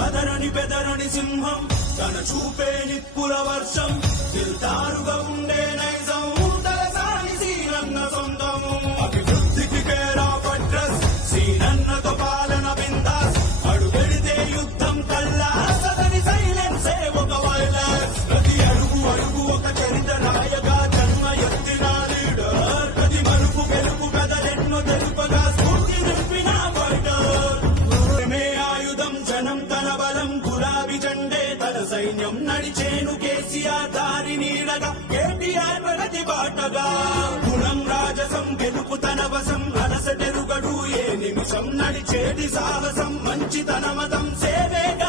అదరని బెదరని సింహం తన చూపే నిప్పుల వర్షం దిల్దారుగా ఉండే నైజం తలసాని సీనన్న సొంతం అభివృద్ధికి పేర్ ఆఫ్ అడ్రస్ సీనన్నతో పాలన బిందాస్ అడుగెడితే యుద్ధం కల్లా సదని సైలెన్స్ ఒక వైలెన్స్ ప్రతి అడుగు అడుగు ఒక చరిత్ర రాయగా జన్మ ఎత్తిన లీడర్ ప్రతి మలుపు గెలుపు కథలెన్నో తెలుపగా స్ఫూర్తి నింపిన ఫైటర్ మే ఆయుధం జనం తన బలం గులాబీ జెండే తన సైన్యం నడిచేను కేసీఆర్ దారి నీడగా కేటీఆర్ ప్రగతి బాటగా గుణం రాజసం గెలుపు తన వశం అలసటెరుగడు ఏ నిమిషం నడిచేది సాహసం మంచితన మతం సేవేగా